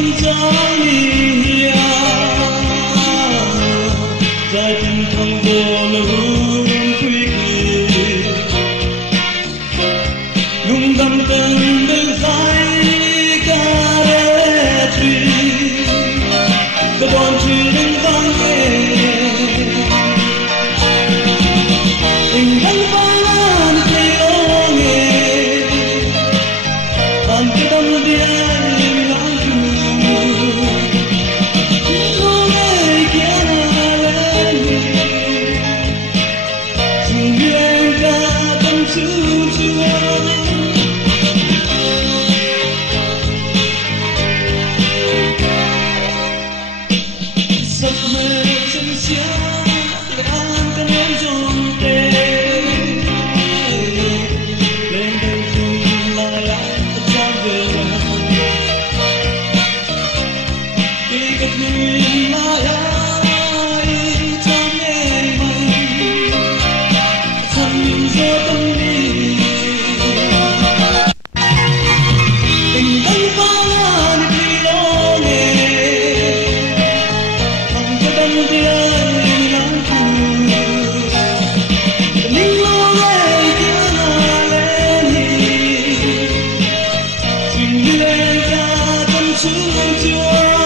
tâm trái hiền trái tim không vô lưu quy nung đâm tân được dài cả đời truy the one truy đừng vang tình vẫn vẫn khi ô nghề an cái tâm đi giấc mơ chân xiết để an cơn em dồn tê lên đây cùng lại trao về khi gặp mình lại trong ngày mai thầm gió tâm đi tình vẫn vẫn khi lo nghề tâm đi anh lắng cùng mình lo ngay kia là lên thì xin lên ca tâm sự chưa